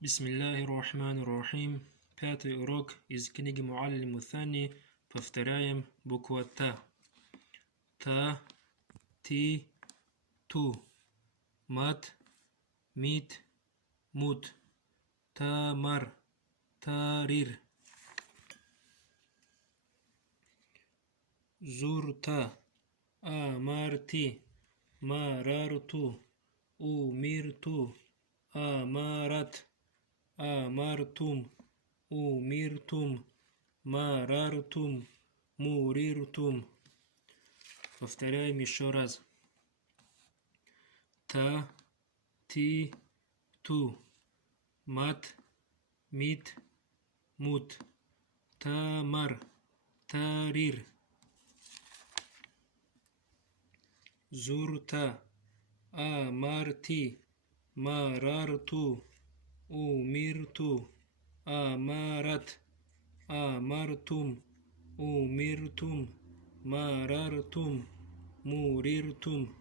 Бисмиллахир-рахманир-рахим. Пятый урок из книги Муаллиму Сани. Повторяем буква Та. Та, Ти, Ту. Мат, Мит, Мут. Тамар, Тарир. Зурта, Амарти, Марарту, Умирту, Амарат. Амартум, умиртум, марартум, муриртум. Повторяем еще раз. Та, ти, ту. Мат, мит, мут. Тамар, тарир. Зурта, амарти, марарту. Умирту, амарат, амартум, умиртум, марартум, муриртум.